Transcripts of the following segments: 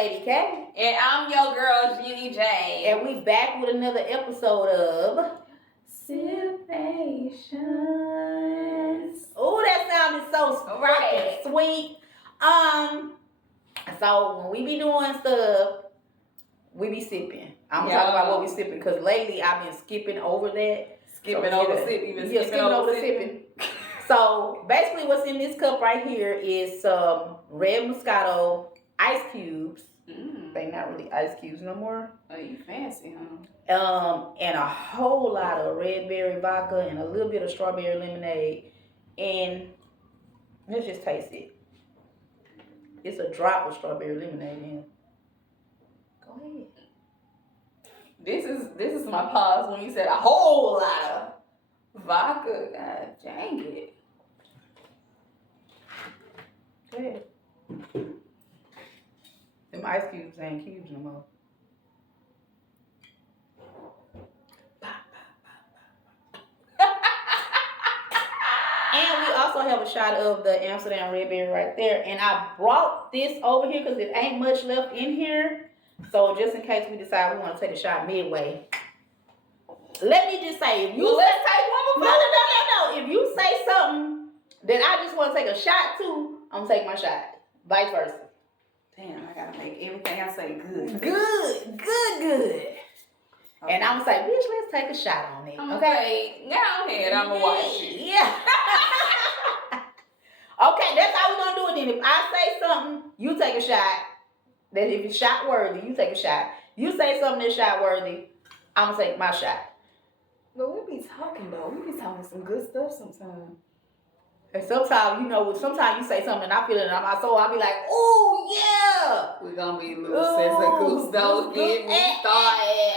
Lady K. And I'm your girl, Jenny J. And we back with another episode of Sipations. Oh, that sounded so fucking sweet. So when we be doing stuff, we be sipping. I'm gonna talk about what we sipping because lately I've been skipping over that. Skipping over the sipping. So basically what's in this cup right here is some red Moscato ice cubes. They not really ice cubes no more. Oh, you fancy, huh? And a whole lot of red berry vodka and a little bit of strawberry lemonade. And let's just taste it. It's a drop of strawberry lemonade in. Go ahead. This is my pause when you said a whole lot of vodka. God dang it. Go ahead. Them ice cubes ain't cubes no more. And we also have a shot of the Amsterdam Red Berry right there. And I brought this over here because it ain't much left in here. So just in case we decide we want to take a shot midway. Let me just say, if you let's take one more. No. If you say something that I just want to take a shot to, I'm gonna take my shot. Vice versa. Damn, I gotta make everything I say good. Good. Okay. And I'm gonna say, bitch, let's take a shot on it. Okay. Go ahead, I'm gonna watch it. Yeah. Okay, that's how we're gonna do it then. If I say something, you take a shot. That if it's shot worthy, you take a shot. You say something that's shot worthy, I'm gonna take my shot. But we be talking though. We be talking some good stuff sometimes. And sometimes, sometimes you say something and I feel it in my soul. I'll be like, oh yeah. We're gonna be little sense of goose. Don't get me started.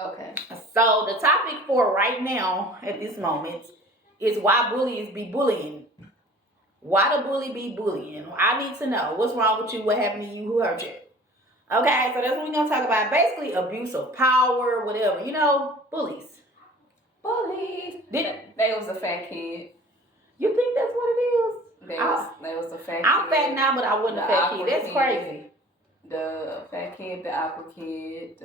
Okay. So the topic for right now at this moment is why bullies be bullying. Why the bully be bullying? I need to know what's wrong with you, what happened to you, who hurt you. Okay, so that's what we're going to talk about. Basically, abuse of power, whatever. Bullies. Bullies. They was a fat kid. You think that's what it is? They was a fat kid. I'm fat now, but I wasn't a fat kid. That's crazy. The fat kid, the aqua kid,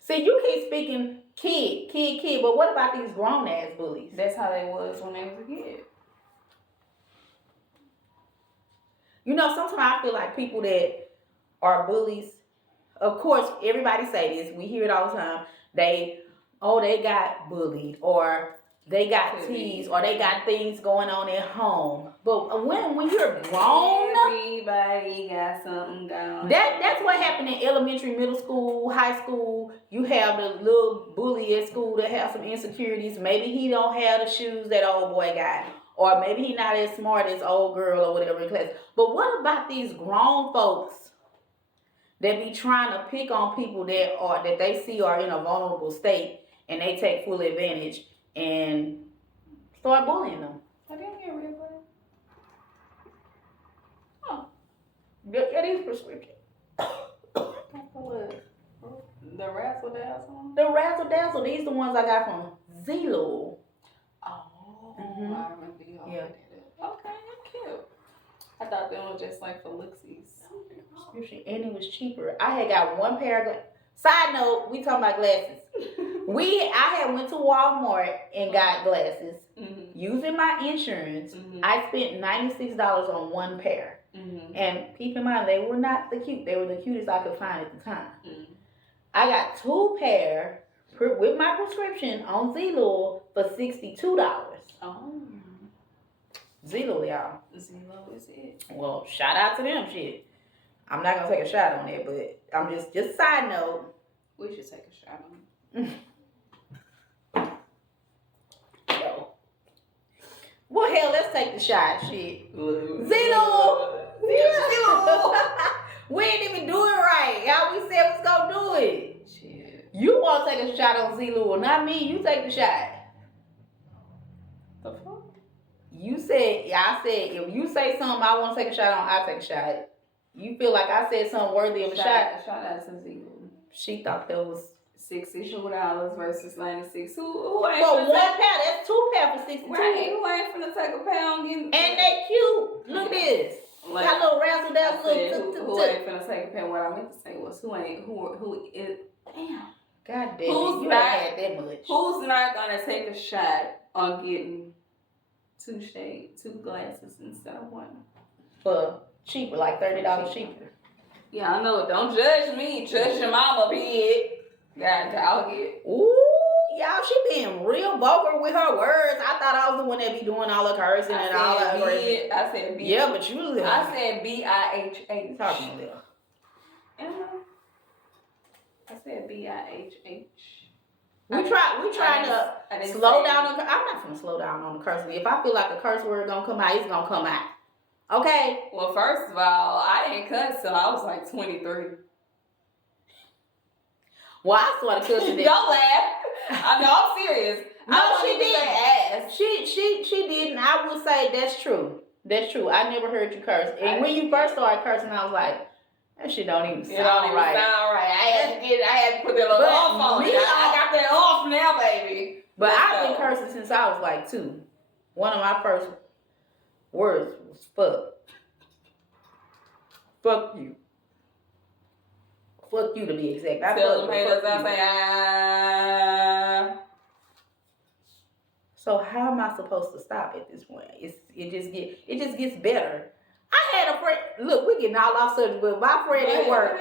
See, you keep speaking kid, but what about these grown-ass bullies? That's how they was when they was a kid. Sometimes I feel like people that are bullies, of course, everybody say this. We hear it all the time. They got bullied, or they got teased, or they got things going on at home. But when you're grown, everybody got something going on. That's what happened in elementary, middle school, high school. You have the little bully at school that have some insecurities. Maybe he don't have the shoes that old boy got. Or maybe he not as smart as old girl or whatever in class. But what about these grown folks that be trying to pick on people that they see are in a vulnerable state, and they take full advantage and start bullying them? I didn't hear real good. Huh. Yeah, these prescription. What? The razzle dazzle? The razzle dazzle. These the ones I got from Zelo. Oh, I remember you. Yeah. Okay, cute. I thought they were just like for looksies. Prescription, and it was cheaper. I had got one pair of glasses. Side note, we talking about glasses. I had went to Walmart and got glasses. Using my insurance, I spent $96 on one pair. And keep in mind, they were not the cute. They were the cutest I could find at the time. I got two pair with my prescription on Zelo for $62. Oh. Zelo, y'all. Zelo is it. Well, shout out to them, shit. I'm not gonna take a shot on it, but I'm just side note. We should take a shot on it. So, well, hell, let's take the shot, shit. Zelo. We ain't even do it right. Y'all, we said we was gonna do it. Shit. You want to take a shot on Zelo, not me. You take the shot. The fuck? I said, if you say something I want to take a shot on, I take a shot. You feel like I said something worthy of a shot? Shout out to Zelo. She thought that was $62 versus 96. Who ain't for one pair? That's two pair for $62. Right? Who ain't finna take a pound? And they cute. Look at this. Like, got a little razzle I dazzle. said, who ain't finna take a pen? What I meant to say was who is. Damn. God damn it, Who's you not- ain't had that much. Who's not gonna take a shot on getting two glasses instead of one? For cheaper, like $30 cheaper. Yeah, I know. Don't judge me. Judge your mama, bitch. God dog it. Ooh, y'all, she being real vulgar with her words. I thought I was the one that be doing all the cursing and all that cursing. I said B. Yeah, but you I said BIHH. talking a little. I said BIHH. We trying to I didn't slow say- down. I'm not gonna slow down on the cursing. If I feel like a curse word gonna come out, it's gonna come out. Okay. Well, first of all, I didn't cuss till I was like 23. Well, I started cursing. Don't laugh. I know, I'm serious. No, she didn't. didn't. She didn't. I would say that's true. That's true. I never heard you curse. And when you first started cursing, I was like, that shit don't even sound right. I had to put that But off on me, it. I got that off now, baby. But Let's I've been go. cursing since I was like 2. One of my first words was fuck. Fuck you. Fuck you to be exact. I Tell fuck them haters you. I say, So how am I supposed to stop at this point? It just gets better. I had a friend. Look, we're getting all off subject, but my friend at work,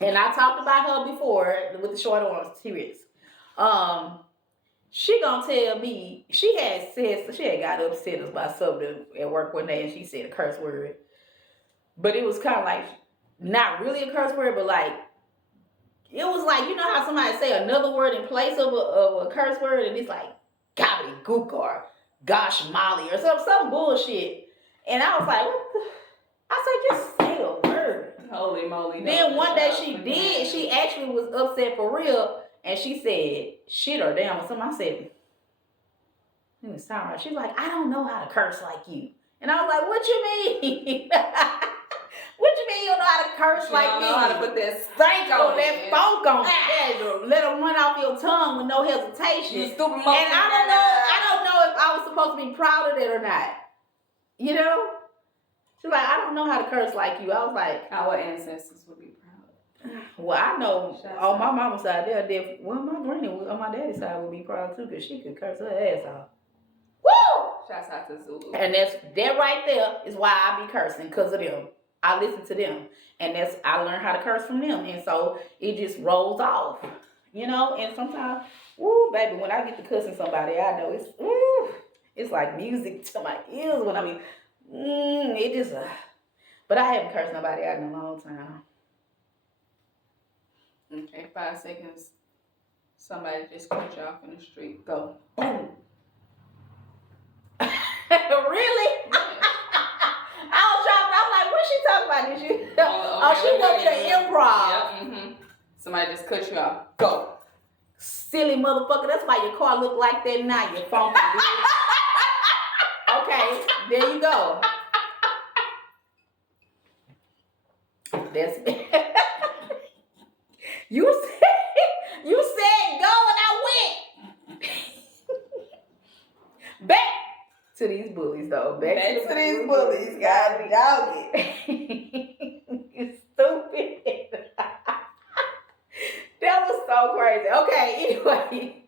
and I talked about her before with the short arms, serious. She gonna tell me she had got upset about something at work one day, and she said a curse word, but it was kind of like not really a curse word, but like it was like, you know how somebody say another word in place of a curse word, and it's like gobbledygook or gosh molly or some bullshit. And I was like, what the? I said, just say a word. Holy moly. Then one day she actually was upset for real, and she said shit or damn or something. I said, it didn't sound right. She's like, I don't know how to curse like you. And I was like, what you mean? What you mean you don't know how to curse like me? You don't know how to put that stank on that it. funk on it. Yeah, let them run off your tongue with no hesitation. You stupid motherfucker. And I don't know if I was supposed to be proud of it or not. You know? She's like, I don't know how to curse like you. I was like, our ancestors would be proud. well, I know Shots on my out. mama's side, well, my granny on my daddy's side would be proud too, because she could curse her ass off. Woo! Shouts out to Zulu. And that right there is why I be cursing, because of them. I listen to them, and I learned how to curse from them, and so it just rolls off, you know. And sometimes, woo, baby, when I get to cussing somebody, I know it's like music to my ears when I mean, it just. But I haven't cursed nobody out in a long time. Okay, 5 seconds. Somebody just cut you off in the street. Go. Really? I was shocked. I'm like, what's she talking about? Did she? She want me to improv. Yeah, Somebody just cut you off. Go. Silly motherfucker. That's why your car look like that now. You funky bitch. Okay, there you go. That's you said go and I went. Back to these bullies though. Back to these bullies. God dog it. You stupid. That was so crazy. Okay, anyway.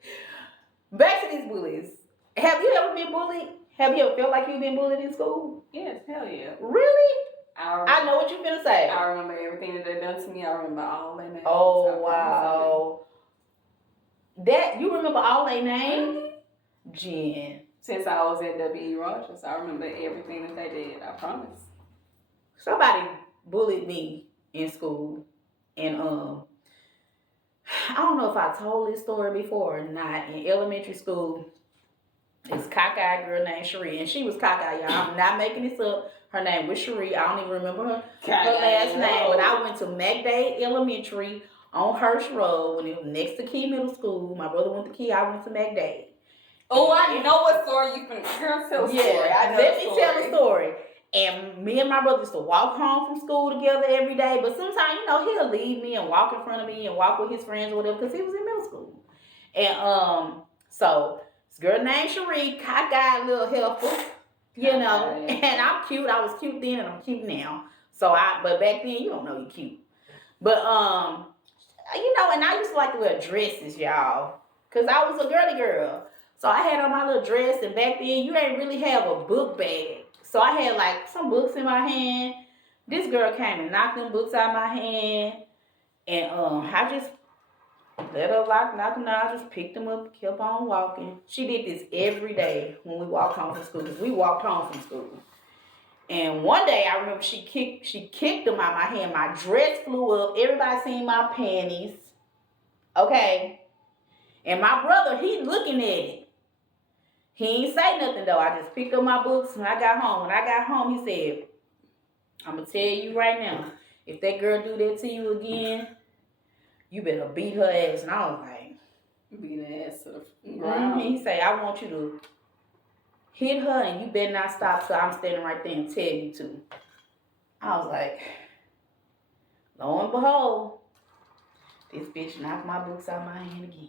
Back to these bullies. Have you ever been bullied? Have you ever felt like you've been bullied in school? Yes, hell yeah. Really? I know what you're gonna say. I remember everything that they done to me. I remember all their names. Oh wow. That you remember all their names? Mm-hmm. Jen. Since I was at W.E. Rogers, I remember everything that they did. I promise. Somebody bullied me in school, and I don't know if I told this story before or not. In elementary school, this cockeyed girl named Cherie, and she was cockeyed, y'all. I'm not making this up. Her name was Cherie. I don't even remember her last name, but I went to McDade Elementary on Hirsch Road when it was next to Key Middle School. My brother went to Key. I went to McDade. Oh, I know what story you can tell. Yeah, let me tell the story. And me and my brother used to walk home from school together every day. But sometimes, he'll leave me and walk in front of me and walk with his friends or whatever, because he was in middle school. And so this girl named Cherie, cockeyed little helper. You know, and I'm cute. I was cute then and I'm cute now. But back then you don't know you're cute. But you know, and I used to like to wear dresses, y'all, cause I was a girly girl. So I had on my little dress, and back then you didn't really have a book bag. So I had like some books in my hand. This girl came and knocked them books out of my hand, and I just let her knock them down. I just picked them up, kept on walking. She did this every day when we walked home from school, cause we walked home from school. And one day I remember she kicked them out of my hand. My dress flew up. Everybody seen my panties. Okay. And my brother, he looking at it. He ain't say nothing though. I just picked up my books and I got home. When I got home, he said, I'm gonna tell you right now, if that girl do that to you again, you better beat her ass. And I was like, beat her ass to the ground. He said, I want you to hit her and you better not stop till I'm standing right there and tell you to. I was like, lo and behold, this bitch knocked my books out of my hand again.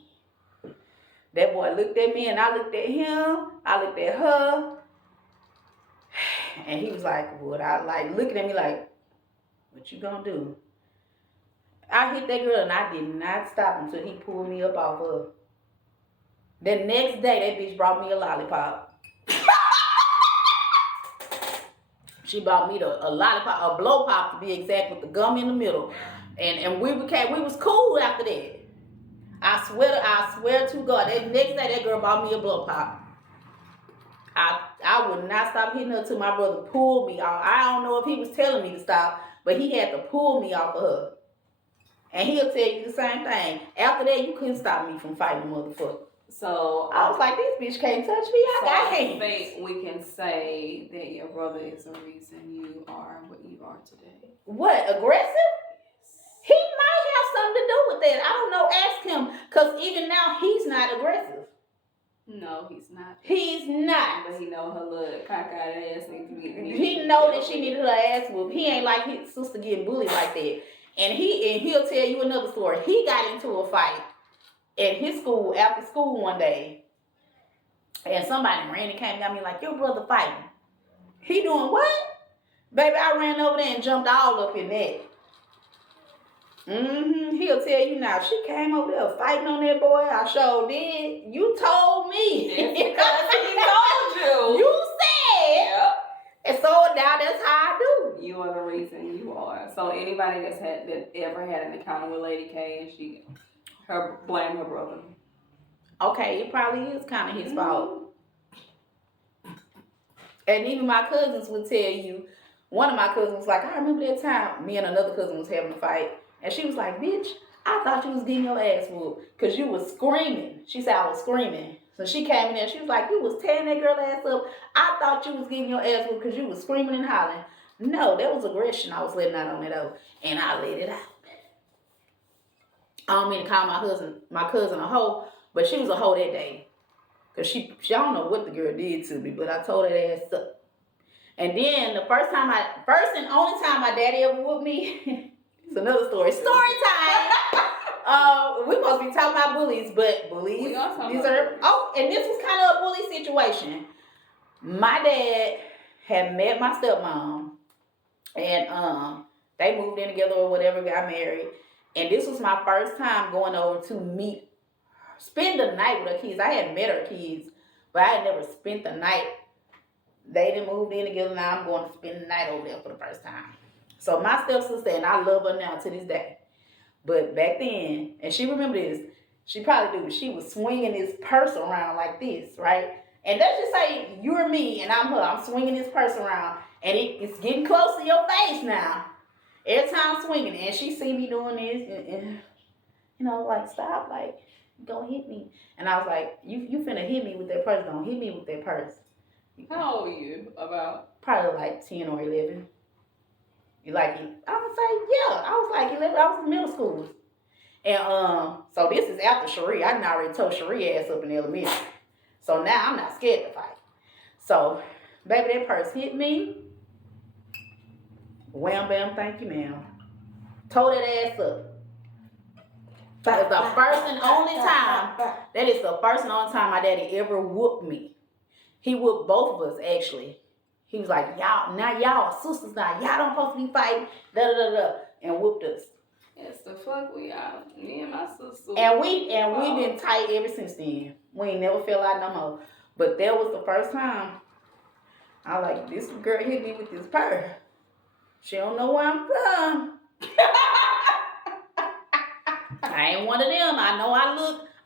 That boy looked at me and I looked at him. I looked at her. And he was like, what? I like looking at me like, what you gonna do? I hit that girl and I did not stop until he pulled me up off her. The next day, that bitch brought me a lollipop. She bought me a lollipop, a blow pop to be exact, with the gum in the middle. And we was cool after that. I swear to God, that next day that girl bought me a blow pop. I would not stop hitting her till my brother pulled me off. I don't know if he was telling me to stop, but he had to pull me off of her. And he'll tell you the same thing. After that, you couldn't stop me from fighting motherfucker. So I was like, this bitch can't touch me. I got hands. I think we can say that your brother is the reason you are what you are today. What, aggressive? He might have something to do with that. I don't know. Ask him, because even now he's not aggressive. No, he's not. He's not. But he know her little cockeyed ass needs to be. He know that she needed her ass whooped. He ain't like his sister getting bullied like that. And he'll tell you another story. He got into a fight at his school, after school one day. And somebody ran and came and got me like, your brother fighting. He doing what? Baby, I ran over there and jumped all up in that. He'll tell you now, she came over there fighting on that boy. I sure did. You told me. It's because he told you. You said. Yep. And so now that's how I do. You are the reason you are. So anybody that ever had an encounter with Lady K and blame her brother. Okay, it probably is kind of his fault. And even my cousins would tell you, one of my cousins was like, I remember that time me and another cousin was having a fight. And she was like, bitch, I thought you was getting your ass whooped because you was screaming. She said I was screaming. So she came in there and she was like, you was tearing that girl ass up. I thought you was getting your ass whooped because you was screaming and hollering. No, that was aggression I was letting out on that oath. And I let it out. I don't mean to call my cousin a hoe, but she was a hoe that day. Because she don't know what the girl did to me, but I told her ass up. And then the first and only time my daddy ever whooped me, it's another story. Story time! We must be talking about bullies, but bullies deserve... Oh, and this was kind of a bully situation. My dad had met my stepmom, and they moved in together or whatever, got married. And this was my first time going over to spend the night with her kids. I had met her kids, but I had never spent the night. They didn't move in together. Now I'm going to spend the night over there for the first time. So my stepsister, and I love her now to this day. But back then, and she remember this, she probably do, but she was swinging this purse around like this, right? And let's just say you're me and I'm her. I'm swinging this purse around, and it's getting close to your face now. Every time I'm swinging, and she see me doing this, and you know, like, stop, like, don't hit me. And I was like, you finna hit me with that purse. Don't hit me with that purse. How old are you? About? Probably like 10 or 11. You like it? I would say, yeah. I was like 11. I was in middle school. And so this is after Cherie. I done already told Cherie ass up in elementary. So now I'm not scared to fight. So, baby, that purse hit me. Wham, bam, thank you, ma'am. Tore that ass up. That's the first and only time. That is the first and only time my daddy ever whooped me. He whooped both of us, actually. He was like, y'all are sisters now. Y'all don't supposed to be fighting. Da da da da. And whooped us. Yes, the fuck we are. Me and my sister. And we been tight ever since then. We ain't never fell out no more. But that was the first time I like, this girl hit me with this purr. She don't know where I'm from. I ain't one of them. I know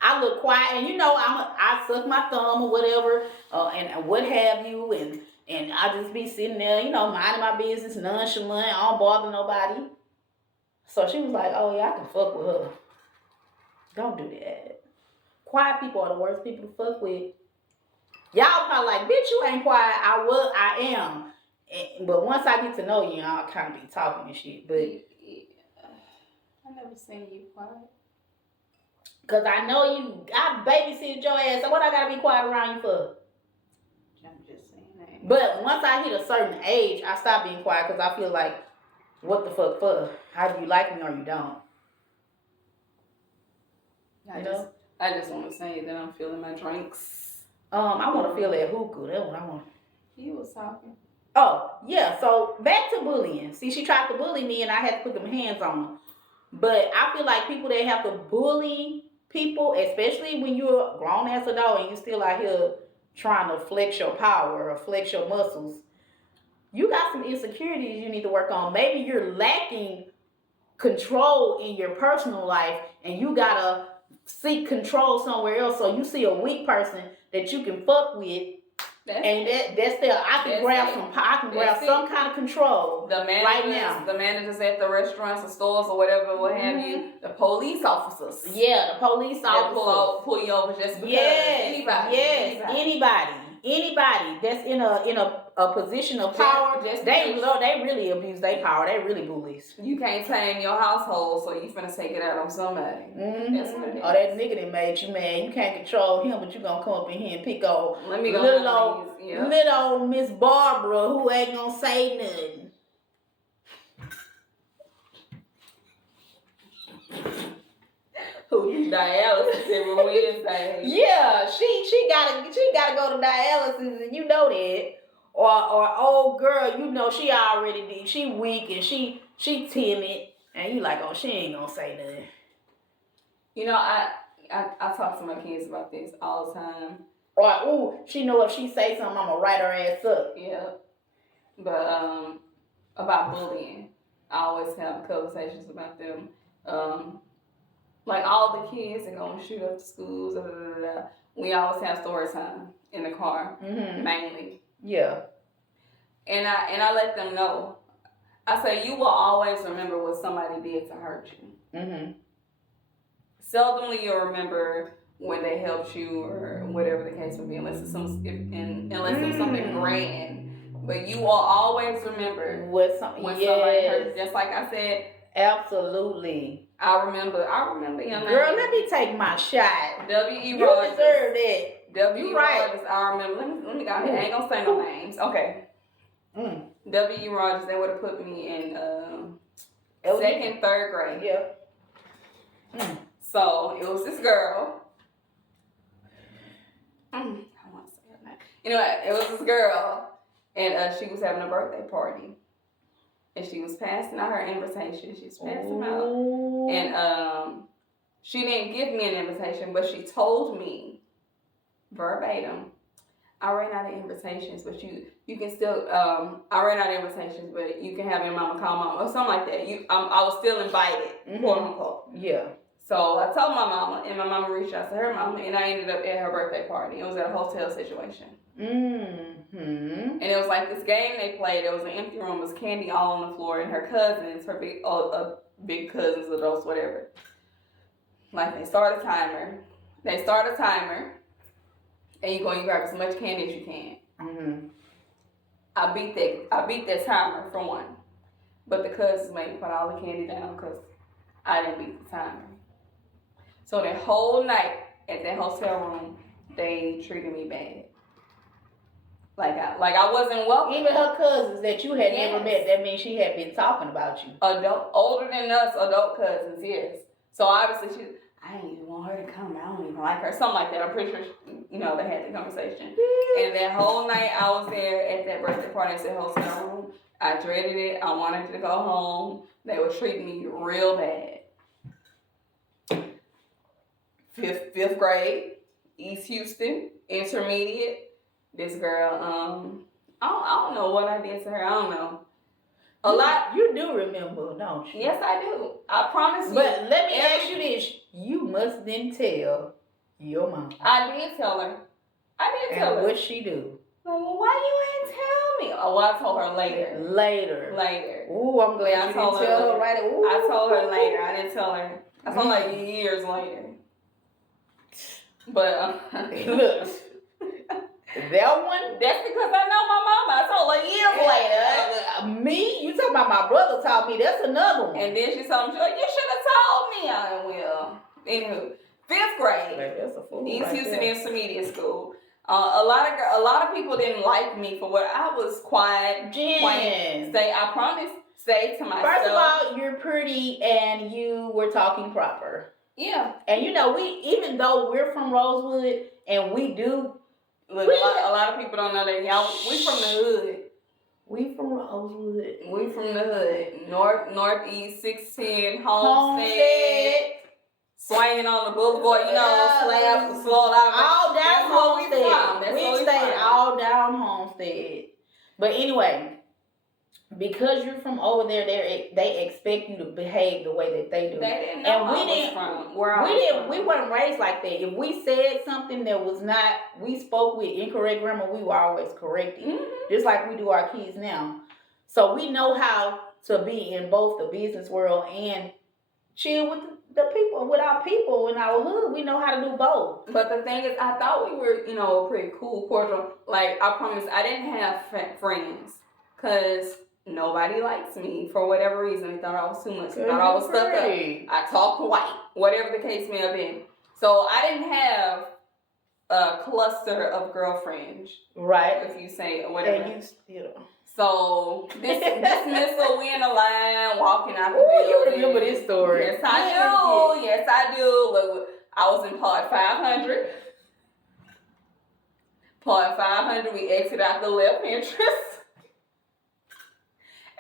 I look quiet, and you know I suck my thumb or whatever, and what have you, and I just be sitting there, you know, minding my business, nonchalant. I don't bother nobody. So she was like, "Oh yeah, I can fuck with her. Don't do that. Quiet people are the worst people to fuck with. Y'all probably like, bitch, you ain't quiet. I am. But once I get to know you, I'll kind of be talking and shit. But I never seen you quiet. Cause I know I babysitted your ass. So what I gotta be quiet around you for? I'm just saying that. But once I hit a certain age, I stop being quiet because I feel like, what the fuck for? How do you like me or you don't? I just want to say that I'm feeling my drinks. I want to feel that hookah. That's what I want. You was talking. Oh yeah. So back to bullying. See, she tried to bully me, and I had to put them hands on her. But I feel like people that have to bully people, especially when you're a grown ass adult and you still out here trying to flex your power or flex your muscles, you got some insecurities you need to work on. Maybe you're lacking control in your personal life and you gotta seek control somewhere else. So you see a weak person that you can fuck with. That's there. I can grab some kind of control right now. The managers at the restaurants or stores or whatever, what have you. The police officers. Yeah, the police officers. Pull you over just because. Anybody that's in a position of power, they really abuse their power. They really bullies. You can't tame your household, so you finna take it out on somebody. Mm-hmm. That's what it is. Oh, that nigga that made you mad. You can't control him, but you gonna come up in here and pick on little old Miss Barbara who ain't gonna say nothing. Who you dialysis every Wednesday? Yeah, she gotta go to dialysis, and you know that. Or old girl, you know she already did. She weak and she timid, and you like, oh, she ain't gonna say nothing. You know, I talk to my kids about this all the time. Or ooh, she know if she say something, I'm gonna write her ass up. Yeah, but about bullying, I always have conversations about them. Like all the kids are gonna shoot up the schools. We always have story time in the car, mainly. Yeah. And I let them know. I say you will always remember what somebody did to hurt you. Mm-hmm. Seldomly you'll remember when they helped you or whatever the case may be, unless it's something grand. But you will always remember when somebody hurt. Just like I said. Absolutely. I remember young girl, let me take my shot. W.E. You Rogers. deserve that. W.E. Rogers, I remember. Let me go ahead. I ain't gonna say no names. Okay. W.E. Rogers, they would have put me in second, third grade. Yeah. So it was this girl. I want to say her name. Anyway, it was this girl, and she was having a birthday party. And she was passing out her invitation. She was passing them out. And she didn't give me an invitation, but she told me verbatim, I ran out of invitations, but you can still, I ran out of invitations, but you can have your mama call mama, or something like that. I was still invited, quote unquote. Yeah. So I told my mama, and my mama reached out to her mama, and I ended up at her birthday party. It was at a hotel situation. And it was like this game they played. There was an empty room. There was candy all on the floor, and her cousins, her big cousins, adults, whatever. Like they start a timer, and you go and you grab as much candy as you can. I beat that timer for one, but the cousins made me put all the candy down because I didn't beat the timer. So that whole night at that hotel room, they treated me bad. Like I wasn't welcome. Even her cousins that you had never met, that means she had been talking about you. Older than us, adult cousins, yes. So obviously I ain't even want her to come. I don't even like her. Something like that. I'm pretty sure, they had the conversation. And that whole night I was there at that birthday party at the hotel room. I dreaded it. I wanted to go home. They were treating me real bad. Fifth grade, East Houston, intermediate. This girl, I don't know what I did to her. I don't know. A lot. You do remember, don't you? Yes, I do. I promise you. But let me ask you this. You must then tell your mom. I did tell her. And what she do? Like, well, why you ain't tell me? Oh, well, I told her later. Ooh, I'm glad you didn't tell her right. Ooh. I told her later. I didn't tell her. I told her like years later. But look, that one. That's because I know my mama. I told her years later. Me? You talking about my brother taught me? That's another one. And then she told me, she's like, you should have told me. I will. Anywho, 5th grade. Like, that's a fool East right Houston there. Intermediate School. A lot of people didn't like me for what I was quiet. Jen. I promise. Stay to myself. First of all, you're pretty and you were talking proper. Yeah. And we, even though we're from Rosewood and we do. Look, a lot of people don't know that. Y'all, we from the hood. We from Rosewood. We from the hood. Northeast 610 Homestead. Swinging on the boulevard, slab, slow out. All down That's Homestead. where we stayed from. all down Homestead. But anyway, because you're from over there, they expect you to behave the way that they do. They didn't know we weren't raised like that. If we said something that was not, we spoke with incorrect grammar, we were always corrected. Mm-hmm. Just like we do our kids now. So we know how to be in both the business world and chill with the people, with our people in our hood. We know how to do both. But the thing is, I thought we were, pretty cool, cordial. Like, I promise, I didn't have friends. Because nobody likes me for whatever reason. They thought I was too much. They thought I was stuck up. I talked white. Whatever the case may have been. So I didn't have a cluster of girlfriends. Right. If you say whatever. And So this missile, we in the line, walking out the building. You remember this story. Yes, I do. Yes, I do. Look, I was in part 500. Part 500, we exited out the left entrance.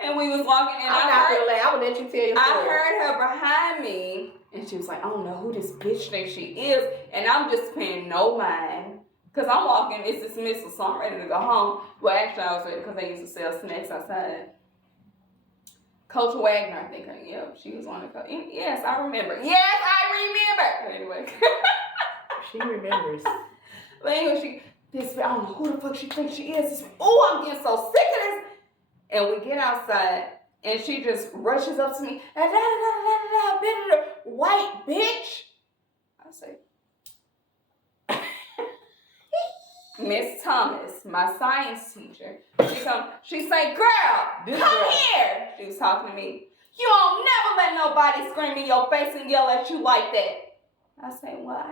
And we was walking in. I would let you tell your story. I heard her behind me, and she was like, I don't know who this bitch thinks she is. And I'm just paying no mind. Because I'm walking, it's dismissal, so I'm ready to go home. Well, actually, I was ready because they used to sell snacks outside. Coach Wagner, I think. She was one of the coaches. Yes, I remember. Yes, I remember. Anyway. She remembers. But anyway, I don't know who the fuck she thinks she is. I'm getting so sick of this. And we get outside, and she just rushes up to me. White bitch. I say, Miss Thomas, my science teacher. She say, girl, come here. She was talking to me. You don't never let nobody scream in your face and yell at you like that. I say, well,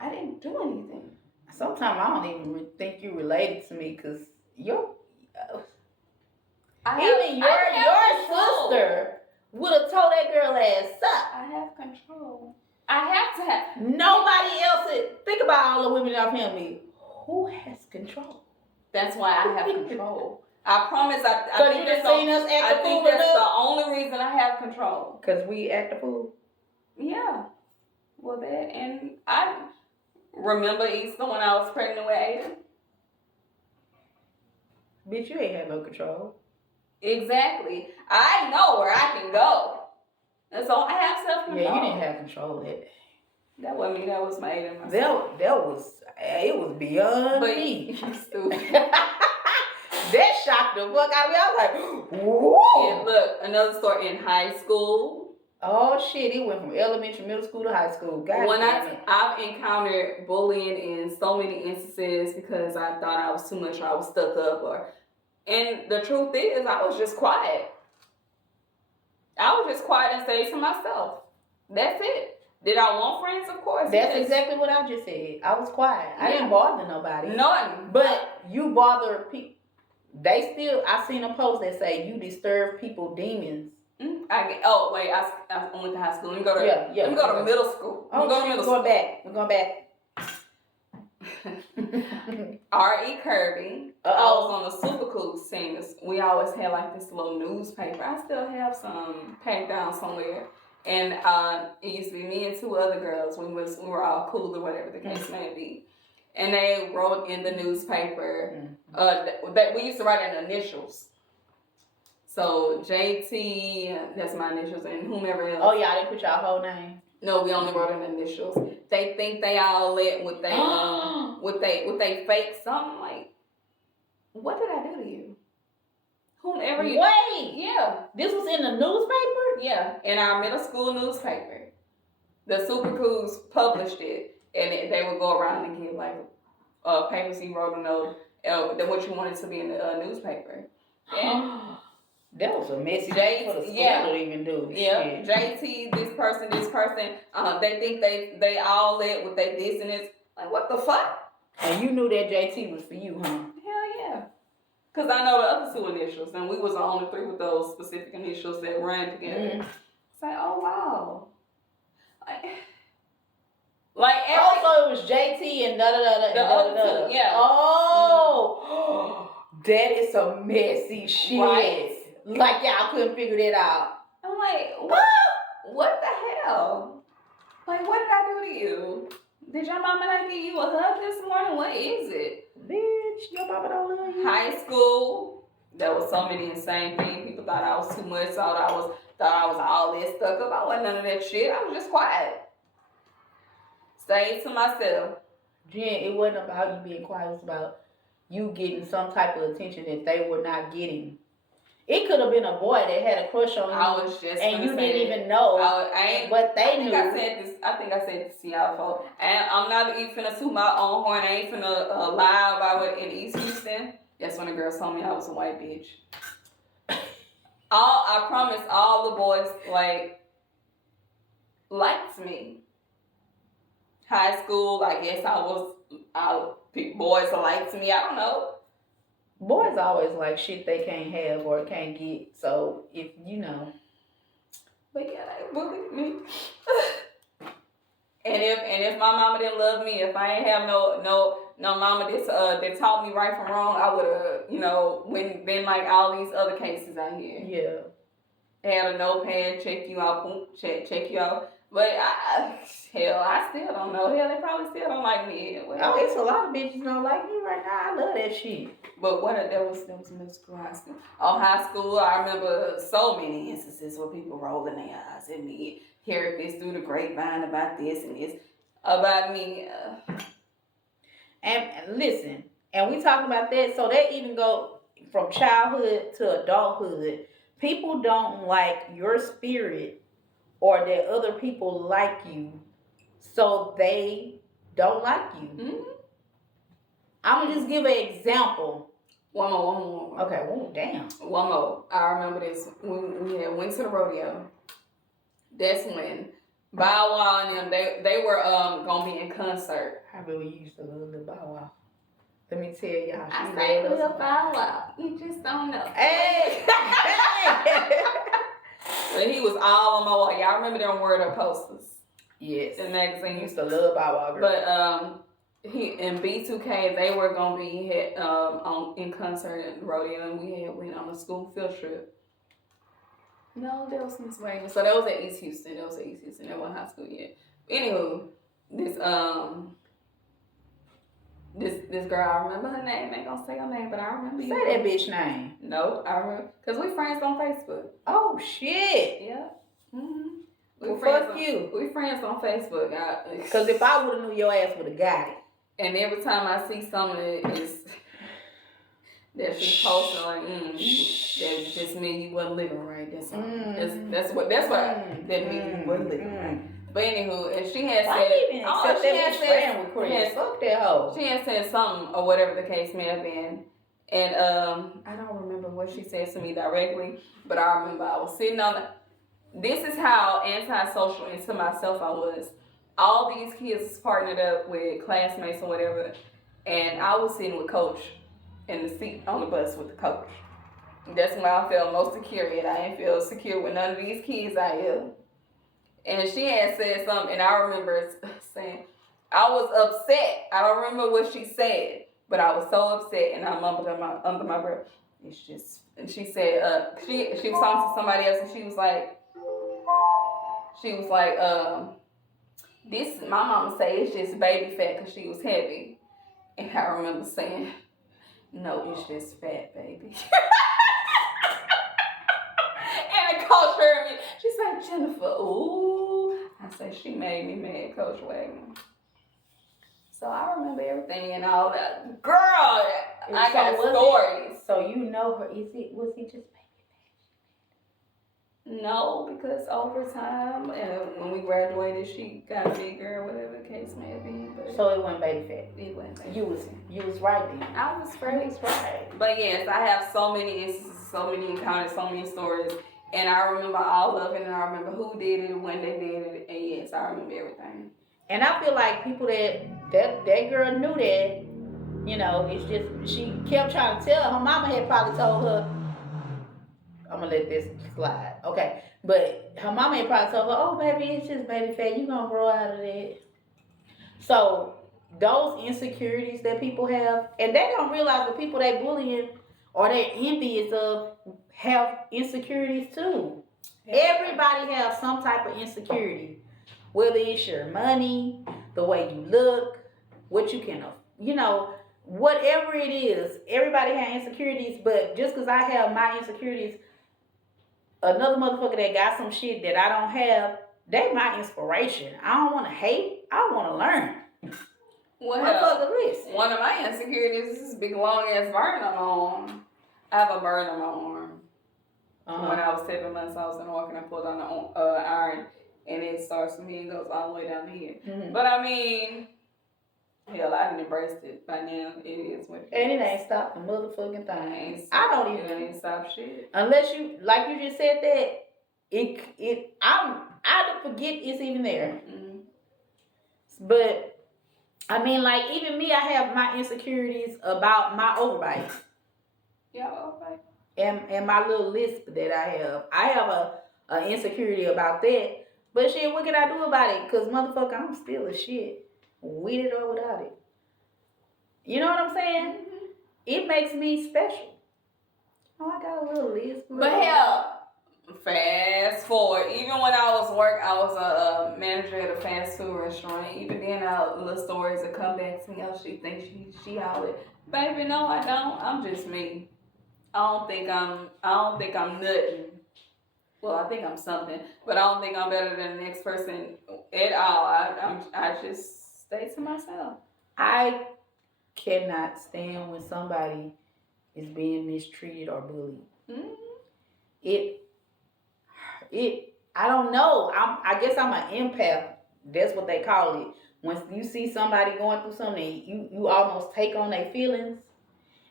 I didn't do anything. Sometimes I don't even think you related to me because your sister would have told that girl ass up. I have control. I have to have. Nobody else. Think about all the women in our family. Who has control? That's why I have control. I promise. I think that's the only reason I have control. Because we act a fool. Yeah. Well, that, and I remember Easter when I was pregnant with Aiden. Bitch, you ain't had no control. Exactly. I know where I can go. And so I have self-control. Yeah, you didn't have control of that. That wasn't me. That was my Aiden. It was beyond me. You stupid. That shocked the fuck out of me. I was like, whoa. And look, another story in high school. Oh shit, it went from elementary, middle school to high school. I've encountered bullying in so many instances because I thought I was too much or I was stuck up and the truth is I was just quiet. I was just quiet and stayed to myself. That's it. Did I want friends? Of course. That's exactly what I just said. I was quiet. Yeah. I didn't bother nobody. None. But you bother people. I seen a post that say you disturb people demons. I went to high school. Let me go to let me go to middle school. Oh, we're going back. We're going back. R.E. Kirby. Uh-oh. I was on the Super Cool Singers. We always had like this little newspaper. I still have some packed down somewhere. And it used to be me and two other girls. We were all cool or whatever the case may be. And they wrote in the newspaper that we used to write in initials. So JT, that's my initials, and whomever else. Oh yeah, they put y'all whole name. No, we only wrote in initials. They think they all lit with they fake something. Like, what did I do to you? Whomever you. Wait. Yeah. This was in the newspaper? Yeah, in our middle school newspaper. The Super Cools published it, and they would go around and give like papers he wrote a note that what you wanted to be in the newspaper. And that was a messy thing for the school to even do. Yeah, shit. JT, this person. They think they all lit with they this and this. Like, what the fuck? And you knew that JT was for you, huh? Hell yeah. Because I know the other two initials, and we was the only three with those specific initials that ran together. Mm-hmm. It's like, oh wow. Also, it was JT and da-da-da-da. Yeah. Oh, that is some messy shit. Right. Like y'all couldn't figure that out. I'm like, what the hell? Like, what did I do to you? Did your mama not give you a hug this morning? What is it? Bitch, your mama don't love you. High school, there was so many insane things. People thought I was too much, thought I was all this stuck up. I wasn't none of that shit. I was just quiet. Stayed to myself. Jen, it wasn't about you being quiet. It was about you getting some type of attention that they were not getting. It could have been a boy that had a crush on you. I was just and you didn't even know. But they knew. I think I said this to y'all before. And I'm not even finna toot my own horn. I ain't finna lie about it in East Houston. That's when the girls told me I was a white bitch. I promise all the boys liked me. High school, I guess boys liked me. I don't know. Boys always like shit they can't have or can't get. So if you know. But yeah, they bullied me. and if my mama didn't love me, if I ain't have no mama that taught me right from wrong, I would have been like all these other cases out here. Yeah. Had a notepad, check you out, boom, check you out. But I still don't know. Hell, they probably still don't like me. It's a lot of bitches don't like me right now. I love that shit. But there was middle school, high school. Oh, high school, I remember so many instances where people rolling their eyes at me, hearing this through the grapevine about this and this about me. And listen, and we talk about that, so they even go from childhood to adulthood. People don't like your spirit or that other people like you, so they don't like you. Mm-hmm. I'm gonna just give an example. One more. Okay, damn. One more. I remember this when we went to the rodeo. That's when Bow Wow and them they were gonna be in concert. I really used to love Lil Bow Wow. Let me tell y'all. I say Lil Bow Wow. You just don't know. Hey. But he was all on my wall. Y'all remember them Word Up posters? Yes. The magazine. Used to love Bow Wow. But he in B2K they were gonna be in concert at the rodeo, and we had went on a school field trip. No, that was Miss Wayne. So that was at East Houston. That wasn't high school yet. Anywho, this girl, I remember her name. I ain't gonna say her name, but I remember. Say that bitch name. No, I remember. Because we friends on Facebook. Oh, shit. Yeah. Mm-hmm. Well, fuck you. We friends on Facebook. Because if I would have knew, your ass would have got it. And every time I see something that she's posting, like, that just means you wasn't living right. That's all. That's what that means you wasn't living right. But anywho, and she had said, fuck that hoe. She had said something or whatever the case may have been, and I don't remember what she said to me directly, but I remember I was sitting on. This is how antisocial and to myself I was. All these kids partnered up with classmates or whatever, and I was sitting with Coach in the seat on the bus with the coach. That's when I felt most secure, and I didn't feel secure with none of these kids out here. And she had said something, and I remember saying, I was upset. I don't remember what she said, but I was so upset, and I mumbled under my breath. It's just, and she said, she was talking to somebody else, and she was like, this, my mama say it's just baby fat because she was heavy. And I remember saying, no, it's just fat, baby. And the coach heard me. She said, Jennifer, ooh. I said, she made me mad, Coach Wagner. So I remember everything and all that. Girl, I got stories. So you know her. Was he just baby? No, because over time, and when we graduated, she got bigger, whatever the case may be. But so it wasn't baby fat. It wasn't baby You was right then. I was right. But yes, I have so many instances, so many encounters, so many stories. And I remember all of it, and I remember who did it, when they did it, and yes, I remember everything. And I feel like people that girl knew that, you know, it's just, she kept trying to tell her mama had probably told her, I'm gonna let this slide, okay, but her mama had probably told her, oh baby, it's just baby fat, you gonna grow out of that. So those insecurities that people have, and they don't realize the people they bullying or they envious of have insecurities too. Everybody has some type of insecurity, whether it's your money, the way you look, what you can, you know, whatever it is. Everybody has insecurities, but just because I have my insecurities, another motherfucker that got some shit that I don't have, they my inspiration. I don't want to hate. I want to learn. Well, one of my insecurities is this big long ass burn on my arm. I have a burn on my arm. When I was 7 months, I was in walking and pulled on the iron, and it starts from here and goes all the way down to here. Mm-hmm. But I mean, hell, I done embraced it by now. It is what it is. And it ain't stopped the motherfucking thing. I don't even. It ain't stop shit. Unless you, like you just said that, I forget it's even there. Mm-hmm. But I mean, like even me, I have my insecurities about my overbite. Yeah, overbite. And my little lisp that I have a insecurity about that. But shit, what can I do about it? Cause motherfucker, I'm still a shit, with it or without it. You know what I'm saying? Mm-hmm. It makes me special. Oh, I got a little lisp. But hell, fast forward. Even when I was I was a manager at a fast food restaurant. Even then, little stories that come back to me. Oh, she thinks she out it. Baby, no, I don't. I'm just me. I don't think I'm nothing. Well, I think I'm something, but I don't think I'm better than the next person at all. I just stay to myself. I cannot stand when somebody is being mistreated or bullied. Mm-hmm. I don't know. I guess I'm an empath. That's what they call it. When you see somebody going through something, you almost take on their feelings.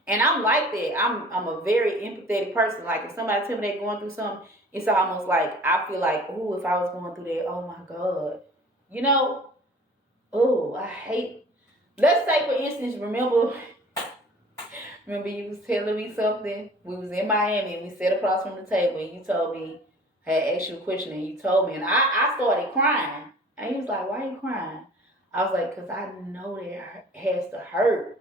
And I'm like that. I'm a very empathetic person. Like if somebody tell me they're going through something, it's almost like I feel like, oh, if I was going through that, oh my God. You know? Oh, I hate. Let's say for instance, remember you was telling me something. We was in Miami and we sat across from the table and you told me, I had asked you a question and you told me and I started crying. And he was like, why are you crying? I was like, because I know that it has to hurt.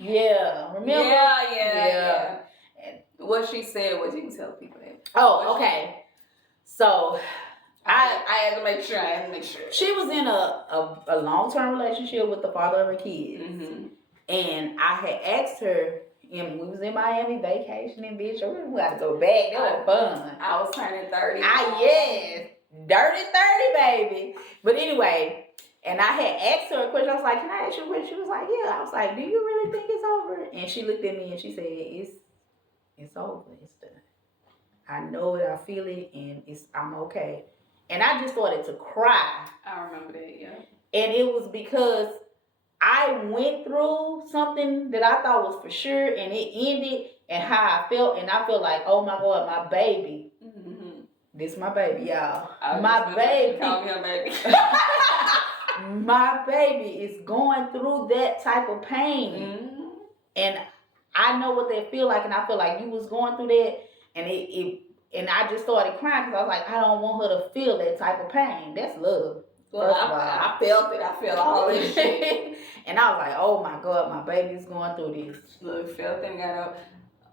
Yeah, remember? Yeah. And what she said was, you can tell people that. Oh, okay. So I had to make sure. She was in a long-term relationship with the father of her kids. Mm-hmm. And I had asked her, and we was in Miami vacationing, bitch. We got to go back. That was fun. I was turning 30. Yes. Dirty 30, baby. But anyway, and I had asked her a question. I was like, can I ask you a question? She was like, yeah. I was like, do you really think it's over? And she looked at me and she said, it's over. It's done. I know it. I feel it. And I'm okay. And I just started to cry. I remember that, yeah. And it was because I went through something that I thought was for sure, and it ended, and how I felt, and I feel like, oh my God, my baby. Mm-hmm. This my baby, y'all. My baby. Call me a baby. My baby is going through that type of pain. Mm-hmm. And I know what they feel like, and I feel like you was going through that, and and I just started crying because I was like, I don't want her to feel that type of pain. That's love. Well, I felt it. I felt all this shit. And I was like, oh my God, my baby's going through this. Look, felt and got up.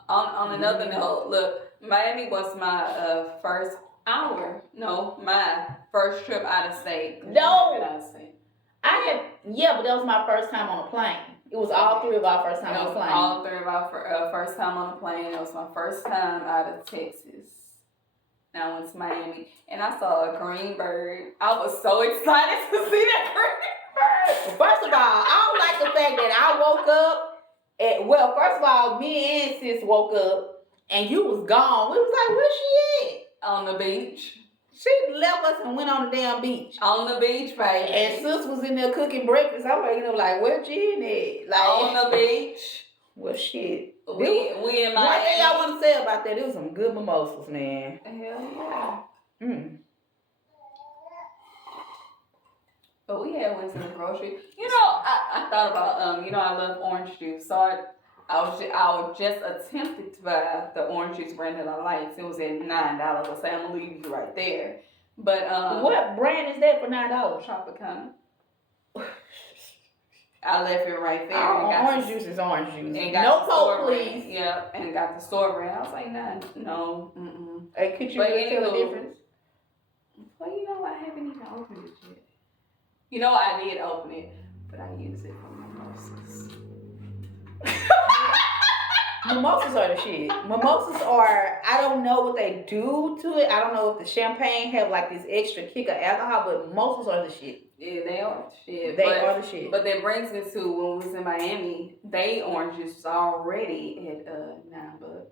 On another note, look, Miami was my first my first trip out of state. No. Out of state. But that was my first time on a plane. It was all three of our first time on a plane. All three of our first time on a plane. It was my first time out of Texas. Now I went to Miami, and I saw a green bird. I was so excited to see that green bird. First of all, I don't like the fact that I woke up first of all, me and sis woke up, and you was gone. We was like, where she at? On the beach. She left us and went on the damn beach. On the beach, baby. And sis was in there cooking breakfast. I'm waking up like, where Jen at? Like, on the beach. Well, shit. We in Miami. One thing I want to say about that, it was some good mimosas, man. Hell yeah. But we had went to the grocery. You know, I thought about I love orange juice, so I was just attempted to buy the orange juice brand that I liked. It was at $9. I say I'm gonna leave you right there. But what brand is that for $9? Tropicana. I left it right there. Orange juice is orange juice. And got no Coke, please. Yeah, and got the store brand. I was like, no. Hey, could you really tell the difference? Well, I haven't even opened it yet. I did open it, but I use it for mimosas. Mimosas are the shit. Mimosas are, I don't know what they do to it. I don't know if the champagne have like this extra kick of alcohol, but mimosas are the shit. Yeah, they are the shit. They are the shit. But that brings me to when we was in Miami, they orange juice was already at $9.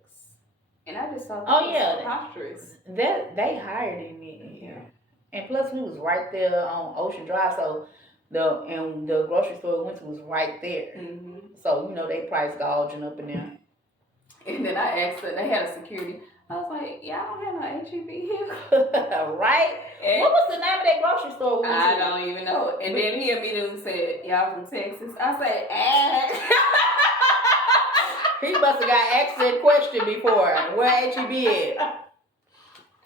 And I just thought preposterous. They hired in me. Yeah. And plus we was right there on Ocean Drive, so the grocery store we went to was right there. Mm-hmm. So, they price gouging up in there. And then I asked them, they had a security. I was like, yeah, I don't have no HEB here. Right? And what was the name of that grocery store we went to? I don't even know. And then he immediately said, y'all from Texas? I said, He must have got asked that question before. Where HEB at?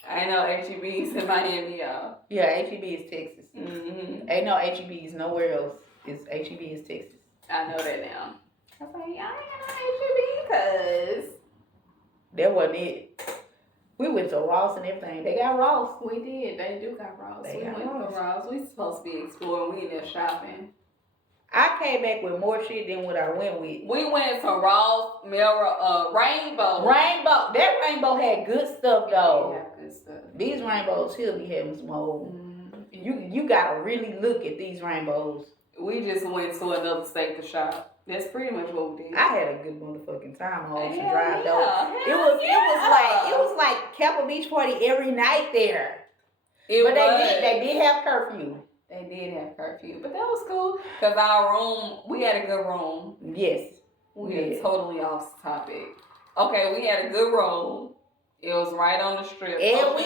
I know HEB's in Miami, y'all. Yeah, HEB is Texas. Mm-hmm. Ain't no HEB's nowhere else. HEB is Texas. I know that now. I was like, y'all ain't got no HEB because that wasn't it. We went to Ross and everything. They got Ross. We did. They do got Ross. We went to Ross. We supposed to be exploring. We in there shopping. I came back with more shit than what I went with. We went to Ross, Rainbow. That Rainbow had good stuff though. Yeah, good stuff. These Rainbows here be having some old. You gotta really look at these Rainbows. We just went to another state to shop. That's pretty much what we did. I had a good motherfucking time on Ocean Drive though. It was like Capitol Beach Party every night there. They did have curfew. They did have curfew, but that was cool because our room, we had a good room. Yes. We are totally off topic. Okay, we had a good room. It was right on the strip. And we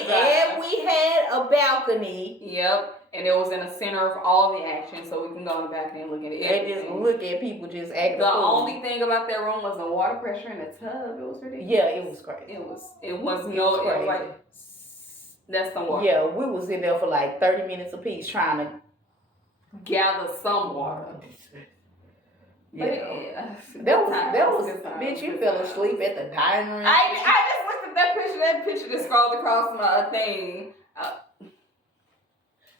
had a balcony. Yep. And it was in the center of all the action, so we can go in the balcony and look at it. And just look at people just acting. The only thing about that room was the water pressure in the tub. It was ridiculous. Yeah, it was crazy. It was like that's the water. Yeah, we was in there for like 30 minutes apiece trying to gather some water. Yeah. That was bitch, you fell asleep at the dining room. I just looked at that picture. That picture just scrolled across my thing.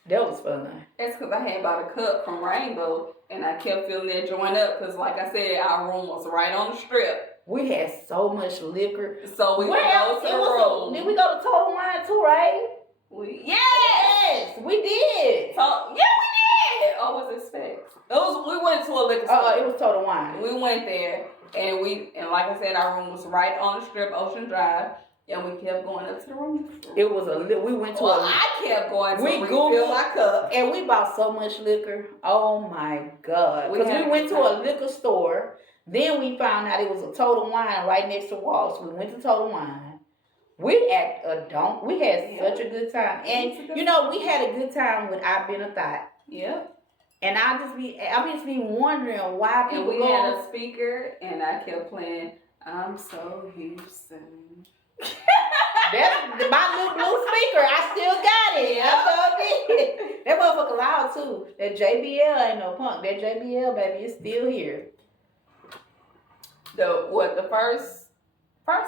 That was fun. That's because I had bought a cup from Rainbow, and I kept filling that joint up because, like I said, our room was right on the strip. We had so much liquor. So we would go to the room. Did we go to Total Wine too, right? Yes, we did. We did. Oh, was it Specs? We went to a liquor store. It was Total Wine. We went there, and like I said, our room was right on the strip, Ocean Drive. And we kept going up to the room. We went to I kept going to refill my cup. And we bought so much liquor. Oh my God. Because we went to a liquor store. Then we found out it was a Total Wine right next to Wall. So we went to Total Wine. We had such a good time. And we had a good time with I've Been a Thought. Yeah. And I just be wondering why people And we go. had a speaker, and I kept playing. I'm so Houston. That's my little blue speaker. I still got it. I sure did. That motherfucker loud too. That JBL ain't no punk. That JBL baby is still here. The first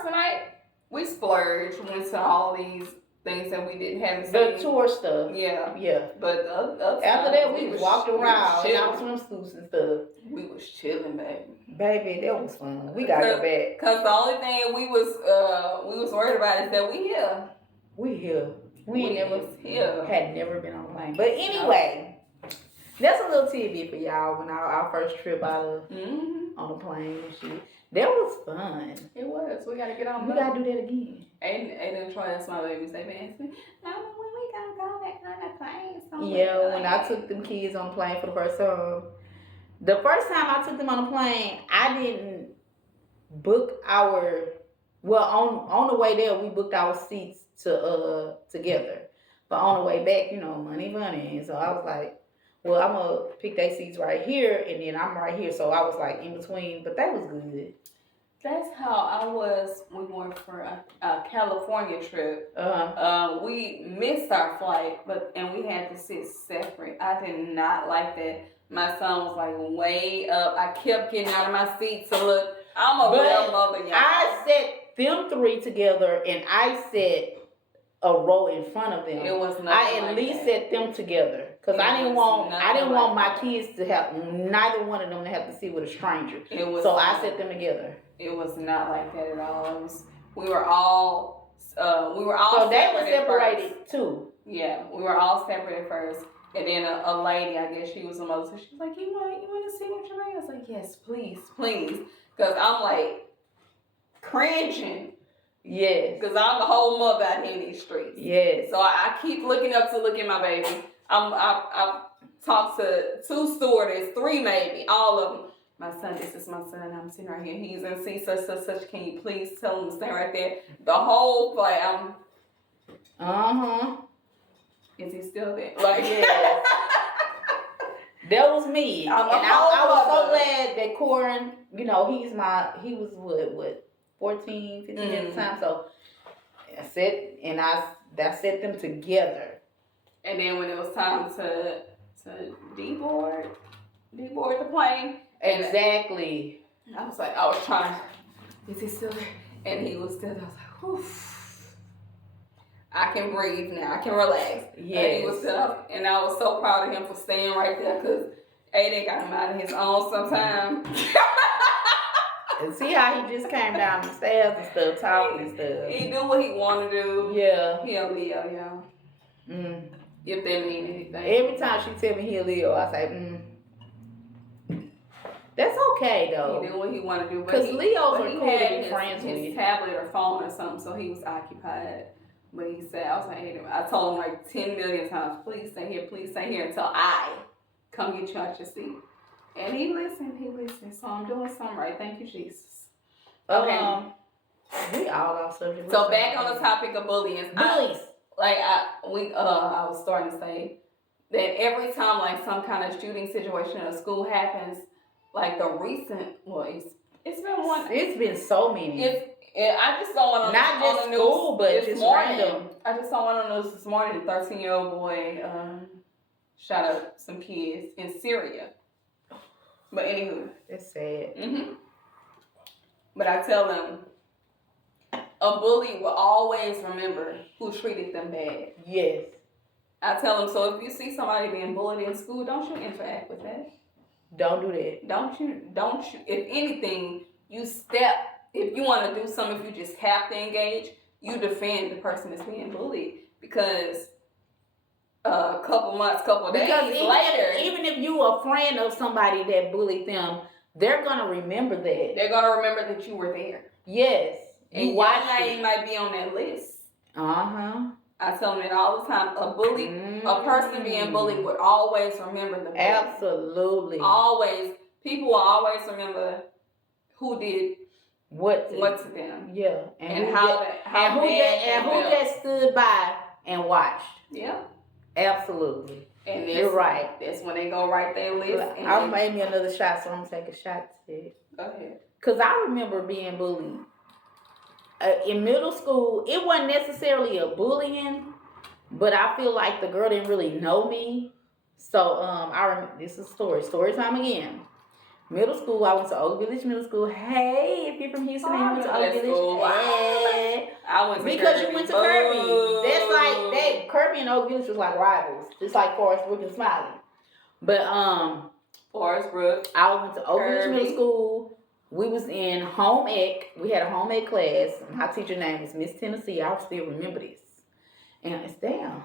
night we splurged, went to all these things that we didn't have. The tour stuff. Yeah. Yeah. But after that we walked around in our swimsuits and stuff. We was chilling, baby. Baby, that was fun. We gotta go back. Cause the only thing we was worried about is that we here. We here. We here. Had never been on a plane. But anyway, that's a little tidbit for y'all when our first trip out of on a plane and shit. That was fun. It was. We gotta get on. We gotta do that again. Aiden Troy, that's my baby. They been asking me, Mama, when we gonna go back on the plane? Yeah, when I took them kids on the plane for the first time. The first time I took them on the plane, I didn't book our. Well, on the way there, we booked our seats together. But on the way back, money. And so I was like, well, I'm gonna pick their seats right here, and then I'm right here. So I was like in between, but that was good. That's how I was when we went for a California trip. We missed our flight, and we had to sit separate. I did not like that. My son was like way up. I kept getting out of my seat to look. I'm a real mother, y'all. I set them three together, and I set a row in front of them. It was nothing. I at least set them together because I didn't want my kids to have neither one of them to have to sit with a stranger. So I set them together. It was not like that at all. We were all So they were separated too. Yeah, we were all separate at first. And then a lady, I guess she was a mother, so she was like, you want to see what you're doing? I was like, yes, please. Because I'm like cringing. Yes. Because I'm the whole mother out here in these streets. Yes. So I keep looking up to look at my baby. I've talked to 2 stewardess, 3 maybe, all of them. My son, this is my son. I'm sitting right here. He's in seat such. Can you please tell him to stay right there? The whole flight, Is he still there? Like, yeah. That was me. I was so glad that Corin, he was what, 14, 15 at the time. So I set them together. And then when it was time to deboard the plane. Exactly. I was like, I was trying. Is he still there? And he was still there. I was like, whew. I can breathe now. I can relax. Yes. And he was still up. And I was so proud of him for staying right there because Aiden got him out of his own sometime. And see how he just came down the stairs and stuff, talking and stuff. He do what he want to do. Yeah. He a Leo, y'all. If that mean anything. Every time she tell me he a Leo, I say, That's okay though. He do what he want to do. Because Leos are cool to be friends with. His tablet or phone or something, so he was occupied. But he said, I was like, hey, I told him like 10 million times, please stay here until I come get you out your seat. And he listened. So I'm doing something right. Thank you, Jesus. Okay. We all off subject. So back on the topic of bullying. Bullies. I was starting to say that every time like some kind of shooting situation in a school happens, like the recent, it's been one. It's been so many. I just saw one on not just school, but just random. I just saw one on the news this morning. A 13-year-old boy shot up some kids in Syria. But anywho, it's sad. But I tell them, a bully will always remember who treated them bad. Yes. I tell them, so if you see somebody being bullied in school, don't you interact with that. Don't do that. Don't you, if anything, you step, if you want to do something, if you just have to engage, you defend the person that's being bullied. Because a couple days later. Even if you are a friend of somebody that bullied them, they're going to remember that. They're going to remember that you were there. Yes. And your name might be on that list. I tell them that all the time. A person being bullied would always remember the bully. Absolutely. Always. People will always remember who did what to them. Yeah. And who that stood by and watched. Yeah. Absolutely. And You're right. That's when they go write their list. I'll make me another shot, so I'm gonna take a shot today. Go ahead. Cause I remember being bullied in middle school. It wasn't necessarily a bullying, but I feel like the girl didn't really know me. So I remember, this is story time again. Middle school, I went to Oak Village Middle School. Hey, if you're from Houston and you went to Oak Village, hey. I went to because Kirby. you went to Kirby. That's like Kirby and Oak Village was like rivals, just like Forest Brook and Smiley. But Forest Brook. I went to Oak Village Middle School. We was in home ec. We had a home ec class. My teacher name was Miss Tennessee. I still remember this. And it's damn,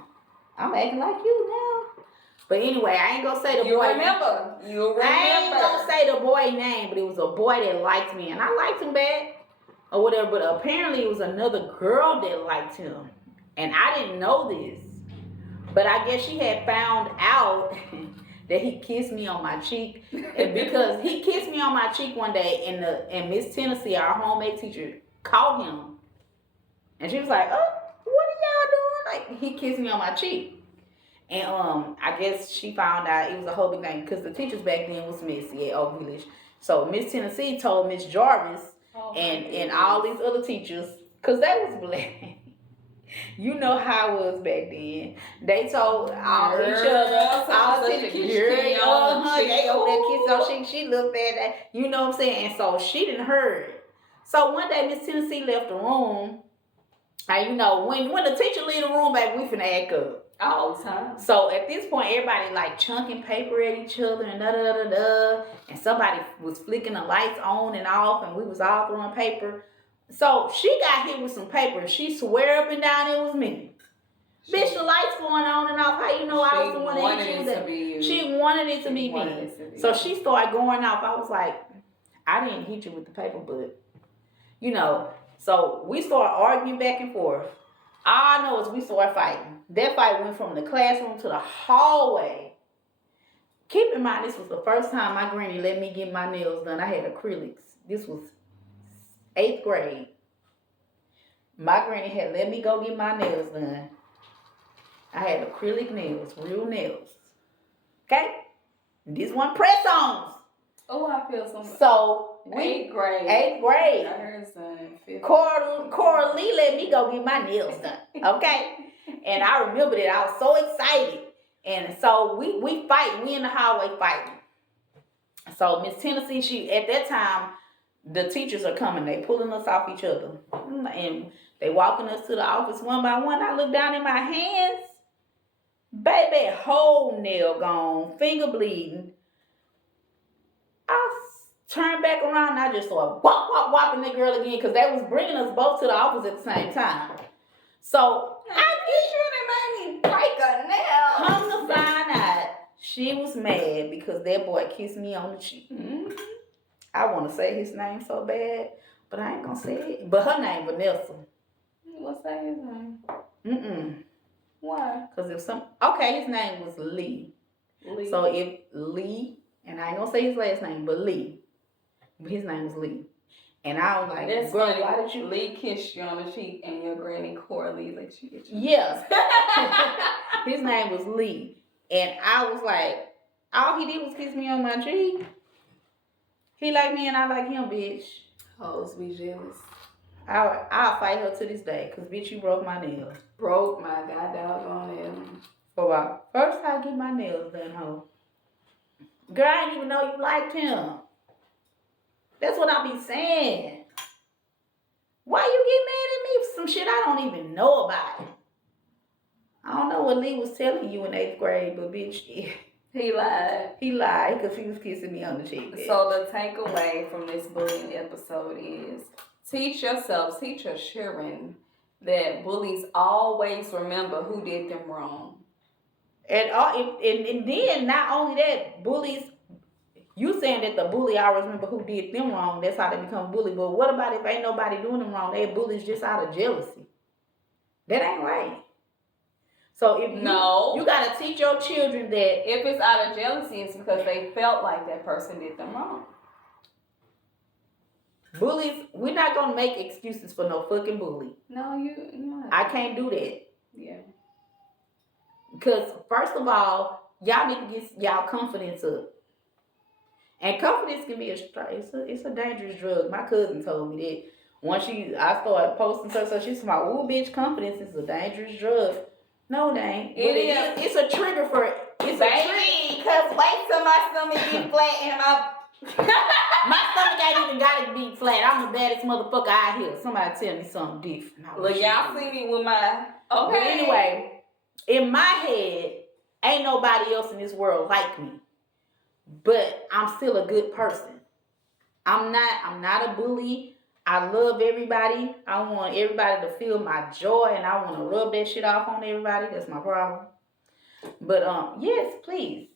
I'm acting like you now. But anyway, I ain't gonna say the boy. You remember. I ain't gonna say the boy name, but it was a boy that liked me, and I liked him back or whatever. But apparently, it was another girl that liked him, and I didn't know this. But I guess she had found out that he kissed me on my cheek, and because he kissed me on my cheek one day, and Miss Tennessee, our home ec teacher, caught him, and she was like, "Oh, what are y'all doing?" Like, he kissed me on my cheek. And I guess she found out it was a whole big thing because the teachers back then was messy at Oak Village. So Miss Tennessee told Miss Jarvis and all these other teachers, because they was black. You know how it was back then. They told all each other, all the teachers, they over there kissing on cheek. She looked bad. You know what I'm saying? And so she didn't heard. So one day Miss Tennessee left the room. And you know, when the teacher leave the room, back, we finna act up. All the time. So at this point, everybody like chunking paper at each other and da. And somebody was flicking the lights on and off, and we was all throwing paper. So she got hit with some paper. She swear up and down it was me. Bitch, the lights going on and off. How you know I was the one that hit you? She wanted it to be me. So she started going off. I was like, I didn't hit you with the paper, but you know. So we started arguing back and forth. All I know is we started fighting. That fight went from the classroom to the hallway. Keep in mind, this was the first time my granny let me get my nails done. I had acrylics. This was 8th grade. My granny had let me go get my nails done. I had acrylic nails, real nails. Okay? These weren't press-ons. Oh, I feel something. So, 8th grade. 8th grade. I heard something. Cora Lee let me go get my nails done. Okay? And I remember that. I was so excited. And so we fight. We in the hallway fighting. So Miss Tennessee, she at that time, the teachers are coming. They pulling us off each other. And they walking us to the office one by one. I look down in my hands. Baby, whole nail gone. Finger bleeding. I turned back around and I just started whopping that girl again because they was bringing us both to the office at the same time. So I you didn't make me break a nail. Come to find out, she was mad because that boy kissed me on the cheek. Mm-hmm. I want to say his name so bad, but I ain't gonna say it. But her name Vanessa. What's that his name? Why? Because if his name was Lee. So if Lee, and I ain't gonna say his last name, but Lee. His name was Lee. And I was like, that's girl, funny. why did you? Lee kissed you on the cheek and your granny Cora Lee let you get you. Yes. His name was Lee. And I was like, all he did was kiss me on my cheek. He like me and I like him, bitch. Hoes be jealous. I'll fight her to this day, because bitch, you broke my nails. Broke my goddamn nails. For what? First I get my nails done, hoe. Girl, I didn't even know you liked him. That's what I be saying. Why you get mad at me for some shit I don't even know about? I don't know what Lee was telling you in 8th grade, but bitch, he lied. He lied because he was kissing me on the cheek. Bitch. So the takeaway from this bullying episode is teach yourselves, teach your children that bullies always remember who did them wrong. And then not only that, bullies. You saying that the bully always remember who did them wrong, that's how they become bully. But what about if ain't nobody doing them wrong? They bullies just out of jealousy. That ain't right. So if you gotta teach your children that if it's out of jealousy, it's because they felt like that person did them wrong. Bullies, we're not gonna make excuses for no fucking bully. No, you I can't do that. Yeah. Because first of all, y'all need to get y'all confidence up. And confidence can be it's a dangerous drug. My cousin told me that. Once I started posting stuff, so she's like, "Ooh, bitch, confidence is a dangerous drug." No, it ain't. It is. It's a trigger for it. It's baby, cause wait till my stomach get flat and my stomach ain't even gotta be flat. I'm the baddest motherfucker out here. Somebody tell me something different. Look, y'all see me with my But anyway, in my head, ain't nobody else in this world like me. But I'm still a good person. I'm not a bully. I love everybody. I want everybody to feel my joy, and I want to rub that shit off on everybody. That's my problem. But yes, please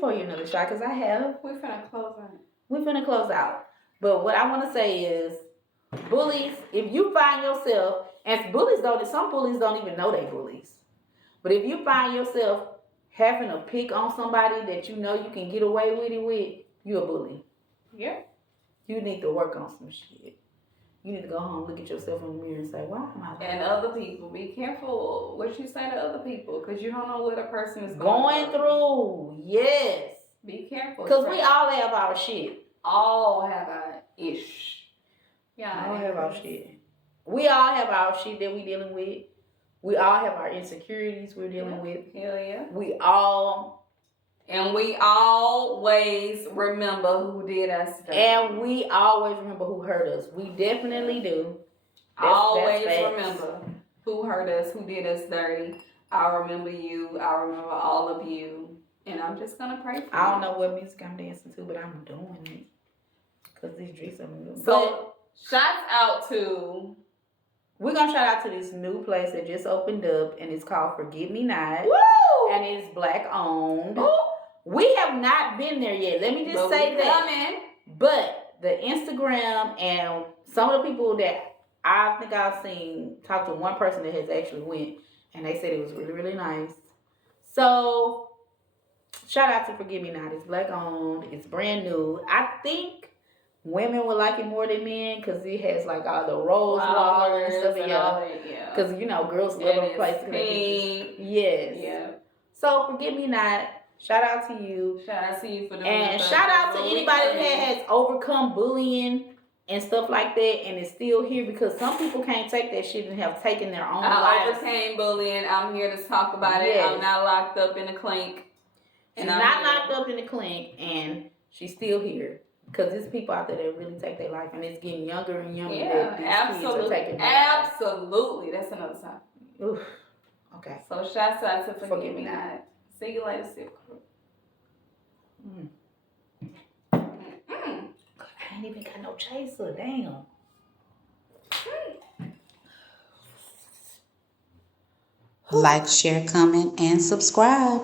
pour you another shot, because I have. We're finna close out. We're finna close out. But what I want to say is, bullies, if you find yourself, and some bullies don't even know they bullies. But if you find yourself having a pick on somebody that you know you can get away with it with, you're a bully. Yeah. You need to work on some shit. You need to go home, look at yourself in the mirror and say, why am I like And other people, be careful what you say to other people, because you don't know what a person is going through. Yes. Be careful. Because we all have our shit. All have our ish. Yeah. All have our shit. We all have our shit that we dealing with. We all have our insecurities we're dealing with. Hell yeah. And we always remember who did us dirty. And we always remember who hurt us. We definitely do. Always remember who hurt us, who did us dirty. I remember you. I remember all of you. And I'm just going to pray for you. I don't know what music I'm dancing to, but I'm doing it. Because these drinks are new. So, shouts out to... We're going to shout out to this new place that just opened up, and it's called Forgive Me Not. Woo! And it's black owned. Woo! We have not been there yet. Let me just say that. Coming. But the Instagram and some of the people that I think I've seen, talk to one person that has actually went, and they said it was really, really nice. So, shout out to Forgive Me Not. It's black owned. It's brand new. I think women would like it more than men because it has like all the rose water and stuff. Yeah. Because, girls love a place. Pink. Yes. Yeah. So, Forgive Me Not. Shout out to you. Shout out to you for doing And shout out to anybody that has overcome bullying and stuff like that and is still here, because some people can't take that shit and have taken their own lives. I overcame bullying. I'm here to talk about it. I'm not locked up in a clink. She's not locked up in the clink, and she's still here. Because there's people out there that really take their life, and it's getting younger and younger. Yeah, absolutely. Absolutely. That's another song. Oof. Okay. So shouts out to Forgive Me Not. See you later, Silk. I ain't even got no chaser. Damn. Like, share, comment, and subscribe.